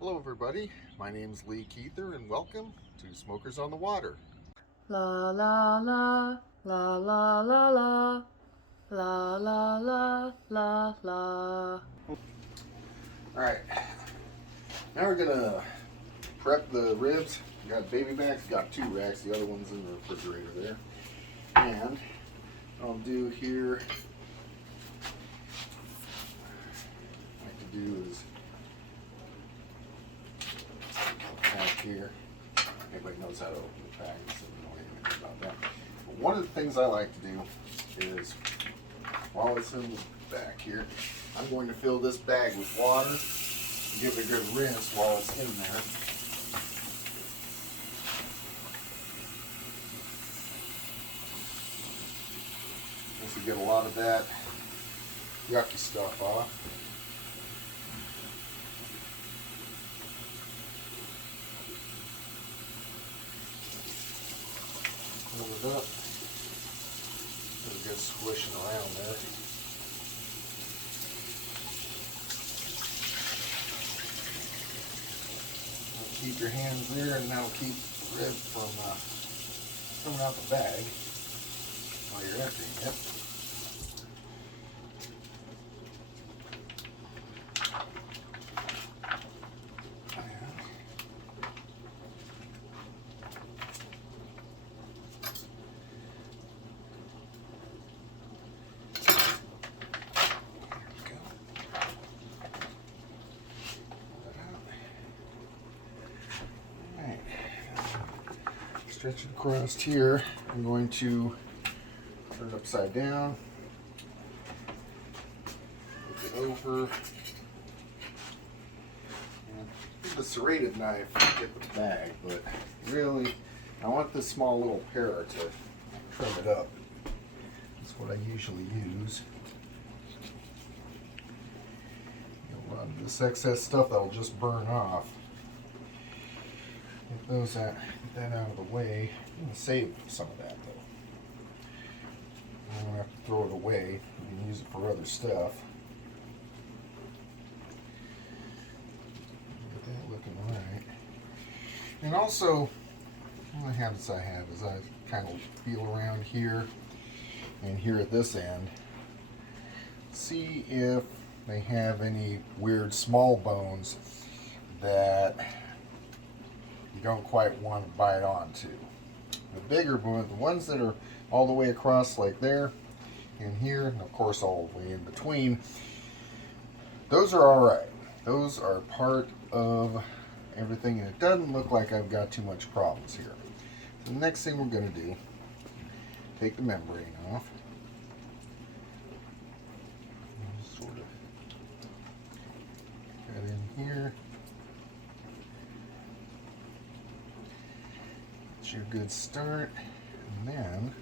Hello everybody, my name is Lee Keither and welcome to Smokers on the Water. La la la, la la la la, la la la, la la. Alright, now we're gonna prep the ribs. We got baby backs, got 2 racks, the other one's in the refrigerator there. And I'll do here, what I like to do is pack here. Everybody knows how to open the pack, so we don't even think about that. But one of the things I like to do is, while it's in the back here, I'm going to fill this bag with water and give it a good rinse while it's in there. Once you get a lot of that yucky stuff off. Fill it up. There's a good squishing around there. Keep your hands there, and that'll keep the rib from coming out the bag while you're emptying it. Stretch it across here. I'm going to turn it upside down, flip it over, and use the serrated knife to get the bag, but really I want this small little pair to trim it up. That's what I usually use. A lot of this excess stuff that'll just burn off. Get that out of the way. I'm going to save some of that though. I don't have to throw it away. You can use it for other stuff. Get that looking right. And also, one of the habits I have is I kind of feel around here and here at this end. See if they have any weird small bones that you don't quite want to bite onto. The bigger ones, the ones that are all the way across like there and here, and of course all the way in between, those are alright. Those are part of everything, and it doesn't look like I've got too much problems here. So the next thing we're going to do, take the membrane off. Sort of cut in here. Your good start, and then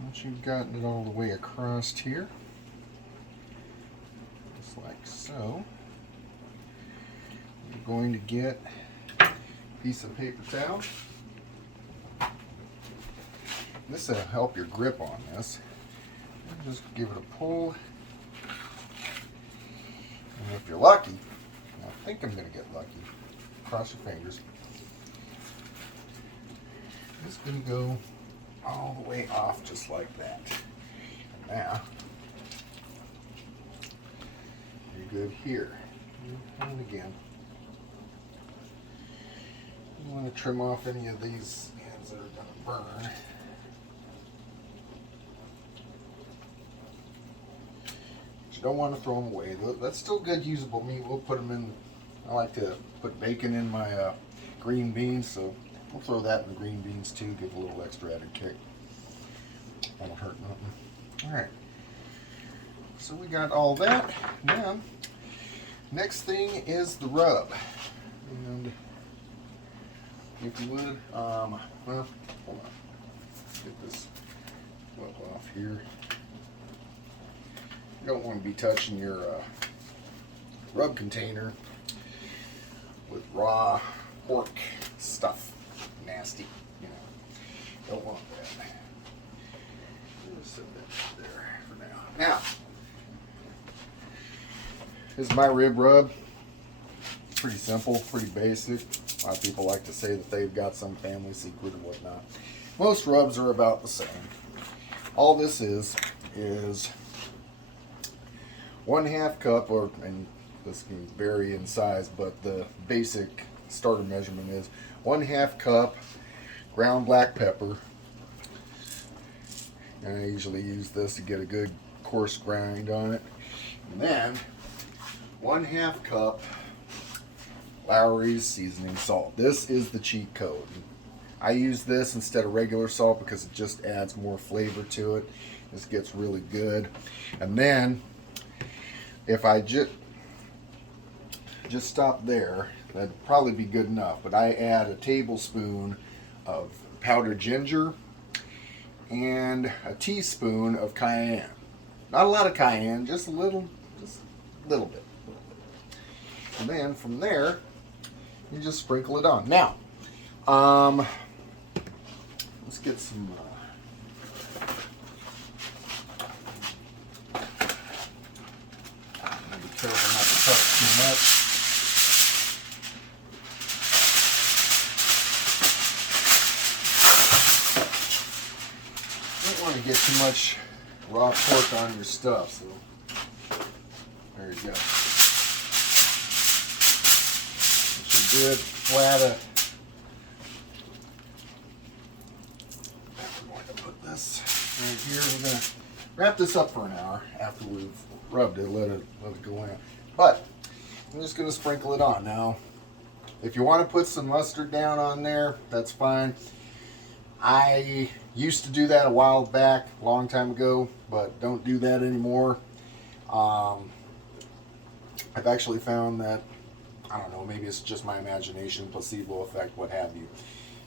once you've gotten it all the way across here, just like so, you're going to get a piece of paper towel. This will help your grip on this. And just give it a pull, and if you're lucky, I think I'm going to get lucky. Cross your fingers. It's going to go all the way off just like that. And now, you're good here. And again, you want to trim off any of these ends that are going to burn. Don't want to throw them away. That's still good usable meat. We'll put them in. I like to put bacon in my green beans, so we'll throw that in the green beans too. Give a little extra added kick. Won't hurt nothing. All right. So we got all that. Now, next thing is the rub. And if you would, well, hold on. Get this well off here. You don't want to be touching your rub container with raw pork stuff. Nasty, you know. Don't want that. Just set that there for now. Now, This is my rib rub. Pretty simple, pretty basic. A lot of people like to say that they've got some family secret or whatnot. Most rubs are about the same. All this is 1/2 cup, and this can vary in size, but the basic starter measurement is 1/2 cup ground black pepper. And I usually use this to get a good coarse grind on it. And then 1/2 cup Lowry's seasoning salt. This is the cheat code. I use this instead of regular salt because it just adds more flavor to it. This gets really good. And then if I just stop there, that'd probably be good enough. But I add a tablespoon of powdered ginger and a teaspoon of cayenne. Not a lot of cayenne, just a little bit. And then from there, you just sprinkle it on. Now, let's get some. Be careful not to touch too much. Don't want to get too much raw pork on your stuff, so there you go. Good flat. I'm going to put this right here. We're going to wrap this up for an hour after we've rubbed it. Let it go in. But I'm just going to sprinkle it on. Now, if you want to put some mustard down on there, that's fine. I used to do that a while back, a long time ago, but don't do that anymore. I've actually found that, I don't know, maybe it's just my imagination, placebo effect, what have you.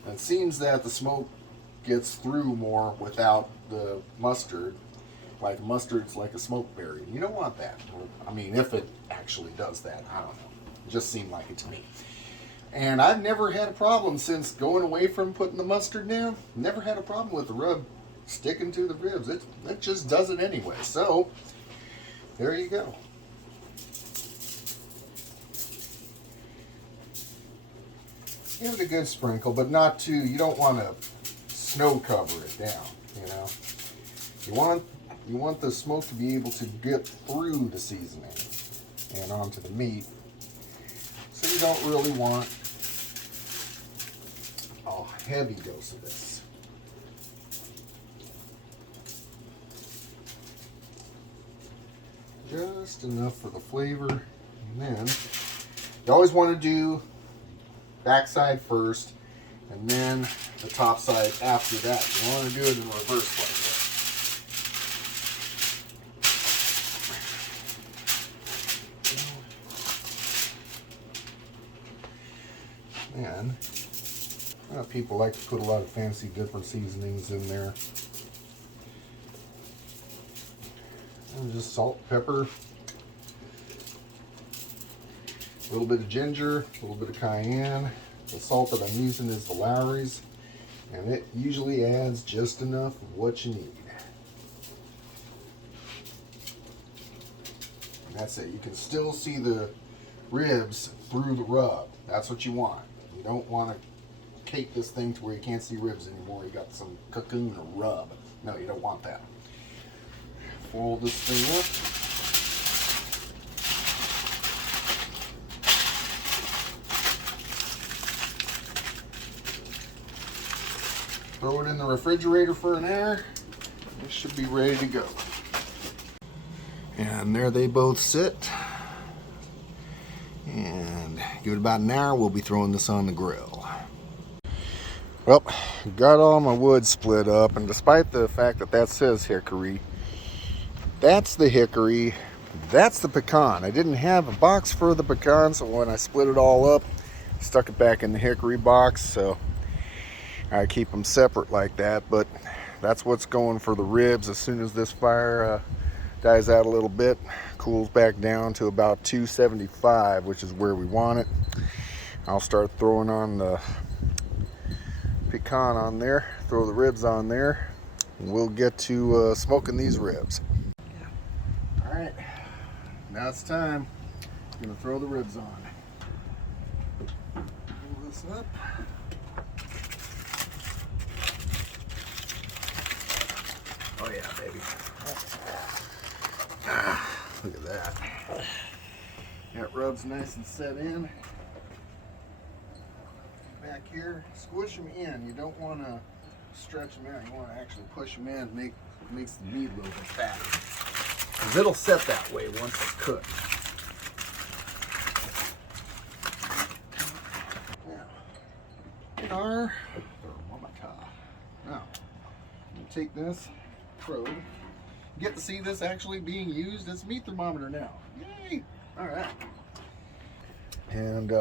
And it seems that the smoke gets through more without the mustard. Like mustard's like a smoke berry. You don't want that. I mean, if it actually does that, I don't know. It just seemed like it to me. And I've never had a problem since going away from putting the mustard down. Never had a problem with the rub sticking to the ribs. It just does it anyway. So, there you go. Give it a good sprinkle, but not too, you don't want to snow cover it down, you know. You want the smoke to be able to get through the seasoning and onto the meat. So you don't really want a heavy dose of this. Just enough for the flavor. And then you always want to do backside first, and then the top side after that. You want to do it in reverse like that. And people like to put a lot of fancy different seasonings in there. And just salt, pepper, a little bit of ginger, a little bit of cayenne. The salt that I'm using is the Lowry's, and it usually adds just enough of what you need. And that's it. You can still see the ribs through the rub. That's what you want. You don't want to cake this thing to where you can't see ribs anymore. You got some cocoon or rub. No, you don't want that. Fold this thing up. Throw it in the refrigerator for an hour. It should be ready to go. And there they both sit. And give it about an hour, we'll be throwing this on the grill. Well, got all my wood split up, and despite the fact that that says hickory, that's the hickory, that's the pecan. I didn't have a box for the pecan, so when I split it all up, stuck it back in the hickory box, so I keep them separate like that. But that's what's going for the ribs. As soon as this fire dies out a little bit, cools back down to about 275, which is where we want it, I'll start throwing on the pecan on there, throw the ribs on there, and we'll get to smoking these ribs. All right, now it's time. Gonna throw the ribs on. Pull this up. Oh yeah, baby. Look at that. That rub's nice and set in. Back here, squish them in. You don't want to stretch them out. You want to actually push them in. Makes the meat a little bit fatter. Because it'll set that way once it's cooked. Now, our thermometer. Now, you take this probe. You get to see this actually being used as a meat thermometer now. Yay! All right. And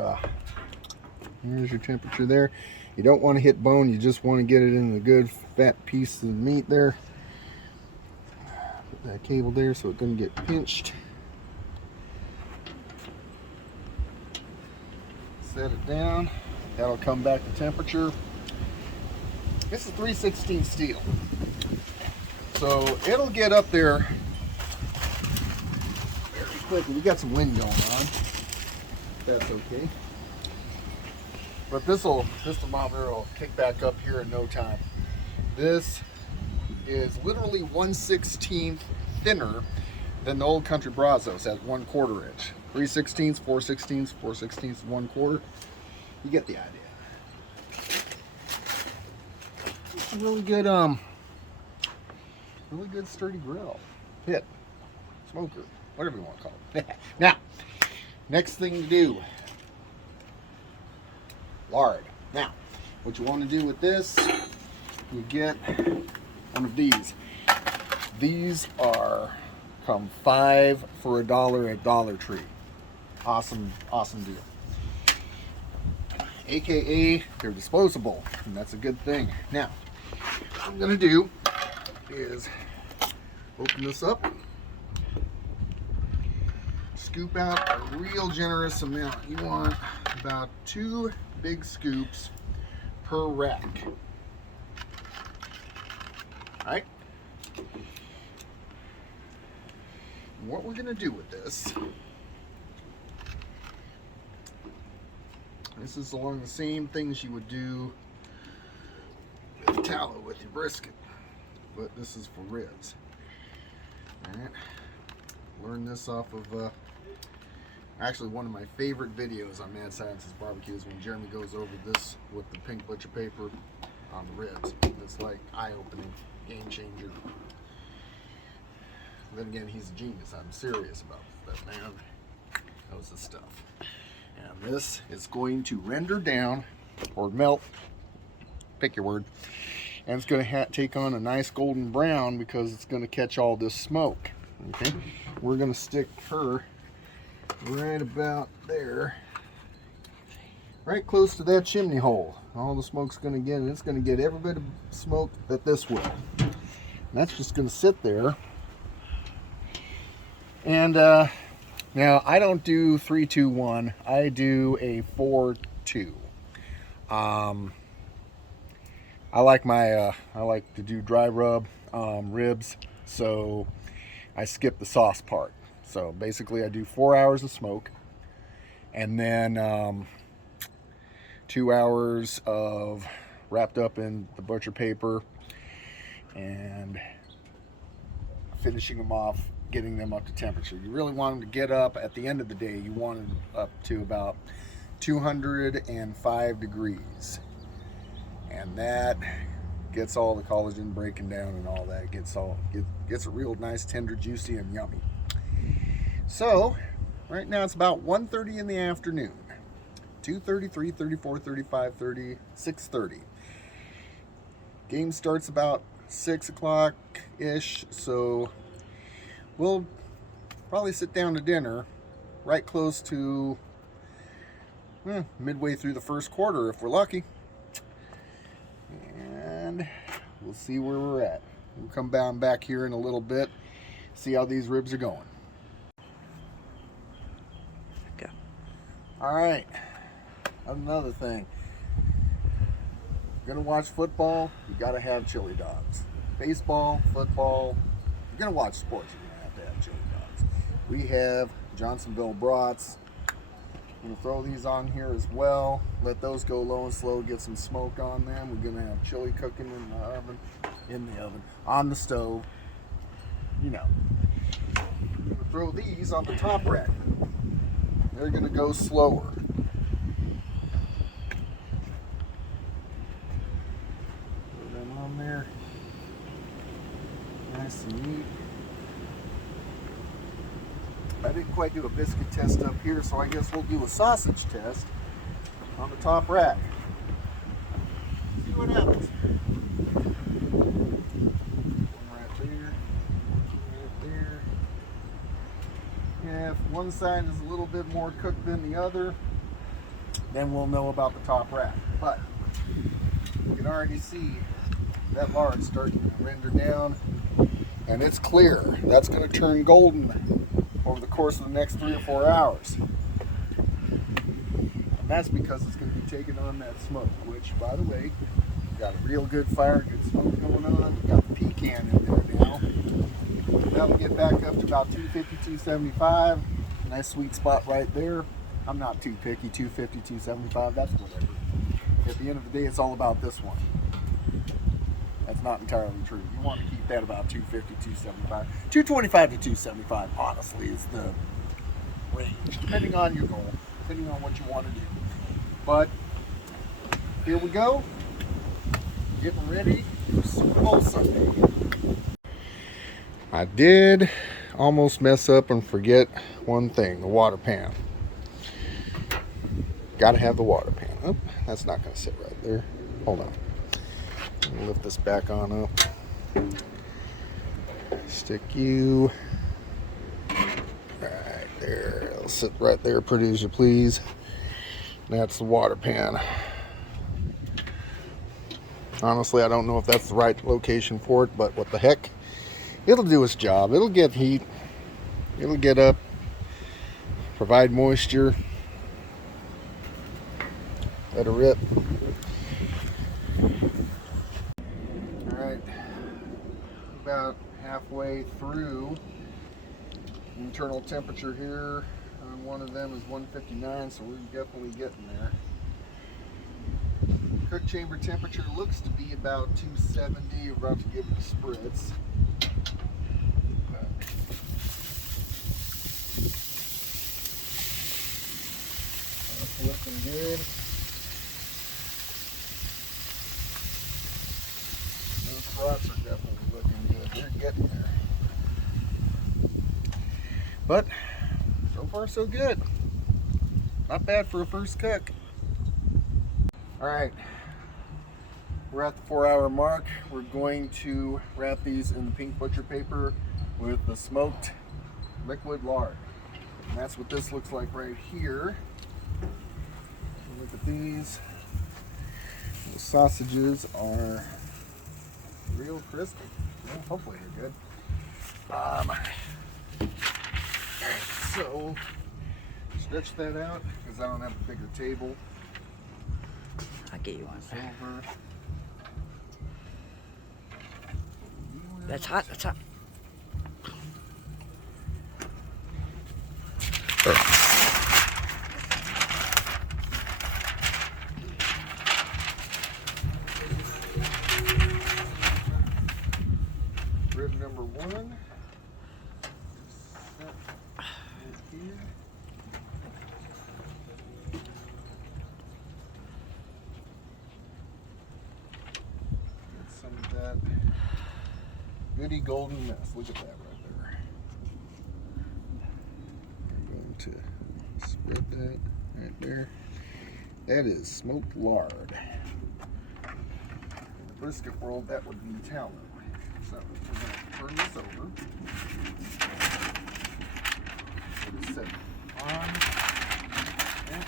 here's your temperature there. You don't want to hit bone. You just want to get it in a good fat piece of meat there. Put that cable there so it doesn't get pinched. Set it down. That'll come back to temperature. This is 3/16 steel. So it'll get up there very quickly. We got some wind going on. That's okay. But this thermometer will kick back up here in no time. This is literally 1/16 thinner than the old Country Brazos at 1/4 inch. 3/16, 4/16, 4/16, 1/4. You get the idea. It's a really good sturdy grill. Pit. Smoker. Whatever you want to call it. Now, next thing to do. Lard. Now, what you want to do with this, you get one of these. These come 5 for $1 at Dollar Tree. Awesome deal. AKA, they're disposable, and that's a good thing. Now, what I'm gonna do is open this up, scoop out a real generous amount. You want about 2 big scoops per rack. Alright? What we're going to do with this is along the same things you would do with tallow with your brisket, but this is for ribs. Alright? Learn this off of actually one of my favorite videos on Mad Science's Barbecue is when Jeremy goes over this with the pink butcher paper on the ribs. It's like eye-opening, game changer. Then again, he's a genius. I'm serious about that, man. Knows the stuff. And this is going to render down or melt, pick your word, and it's going to take on a nice golden brown because it's going to catch all this smoke. Okay, we're going to stick her right about there, right close to that chimney hole. All the smoke's going to get, and it's going to get every bit of smoke that this will. And that's just going to sit there. And now I don't do 3-2-1. I do a 4-2. I like to do dry rub ribs, so I skip the sauce part. So basically I do 4 hours of smoke and then 2 hours of wrapped up in the butcher paper and finishing them off, getting them up to temperature. You really want them to get up at the end of the day. You want them up to about 205 degrees. And that gets all the collagen breaking down and all that. Gets it real nice, tender, juicy, and yummy. So, right now it's about 1:30 in the afternoon. 2:30, 3:30, 4:30, 5:30, 6:30. Game starts about 6 o'clock-ish, so we'll probably sit down to dinner right close to midway through the first quarter if we're lucky. And we'll see where we're at. We'll come down back here in a little bit, see how these ribs are going. Okay. All right. Another thing. You're gonna watch football, you gotta have chili dogs. Baseball, football, you're gonna watch sports, you're gonna have to have chili dogs. We have Johnsonville Brats I'm going to throw these on here as well. Let those go low and slow, get some smoke on them. We're going to have chili cooking in the oven, on the stove. You know. I'm going to throw these on the top rack. They're going to go slower. Throw them on there. Nice and neat. I didn't quite do a biscuit test up here, so I guess we'll do a sausage test on the top rack. See what happens. One right there. Yeah, if one side is a little bit more cooked than the other, then we'll know about the top rack. But you can already see that lard's starting to render down, and it's clear. That's going to turn golden over the course of the next 3 or 4 hours. And that's because it's going to be taking on that smoke, which, by the way, got a real good fire, good smoke going on. Got the pecan in there now. That'll get back up to about 250, 275. Nice sweet spot right there. I'm not too picky, 250, 275, that's whatever. At the end of the day, it's all about this one. That's not entirely true. You want to keep that about 250, 275. 225 to 275, honestly, is the range, depending on your goal, depending on what you want to do. But here we go. Getting ready for Super Bowl Sunday. I did almost mess up and forget one thing, the water pan. Gotta have the water pan. Oh, that's not gonna sit right there. Hold on. Lift this back on up. Stick you right there. It'll sit right there, pretty as you please. That's the water pan. Honestly, I don't know if that's the right location for it, but what the heck? It'll do its job. It'll get heat. It'll get up, provide moisture. Let it rip. Alright, about halfway through. Internal temperature here on one of them is 159, so we're definitely getting there. Cook chamber temperature looks to be about 270. We're about to give it a spritz. That's looking good. Those brats are definitely looking good. They're getting there. But so far so good. Not bad for a first cook. Alright. We're at the 4-hour mark. We're going to wrap these in the pink butcher paper with the smoked liquid lard. And that's what this looks like right here. Look at these. The sausages are real crispy. Well, hopefully they're good. So, stretch that out because I don't have a bigger table. I'll get you one. Silver. That's hot, that's hot. Rib number 1. Set right here. Get some of that goody golden mess. Look at that right there. I'm going to spread that right there. That is smoked lard. In the brisket world, that would be tallow. So we're going to turn this over. We'll just set it on. Yeah.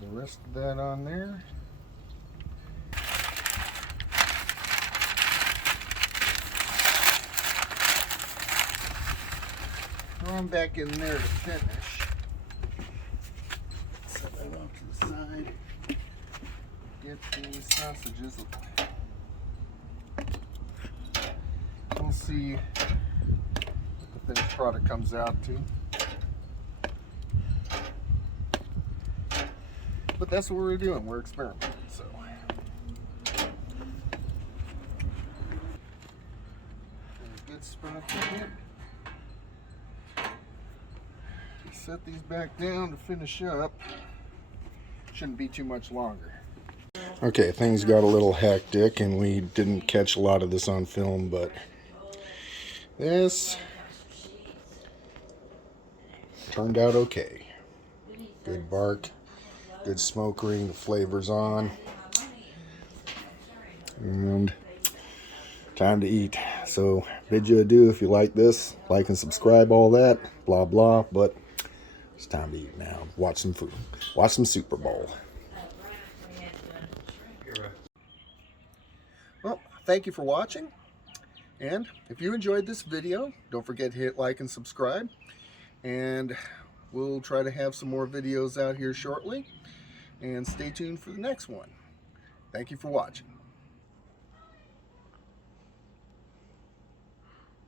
The rest of that on there. Run back in there to finish. Set that off to the side. Get these sausages. We'll see what the finished product comes out to. But that's what we're doing. We're experimenting. So there's a good spot here. Set these back down to finish up. Shouldn't be too much longer. Okay, things got a little hectic and we didn't catch a lot of this on film, but this turned out okay. Good bark, good smoke ring, the flavor's on, and time to eat. So bid you adieu. If you like this, like and subscribe, all that, blah blah, but it's time to eat now. Watch some food. Watch some Super Bowl. Well, thank you for watching. And if you enjoyed this video, don't forget to hit like and subscribe. And we'll try to have some more videos out here shortly. And stay tuned for the next one. Thank you for watching.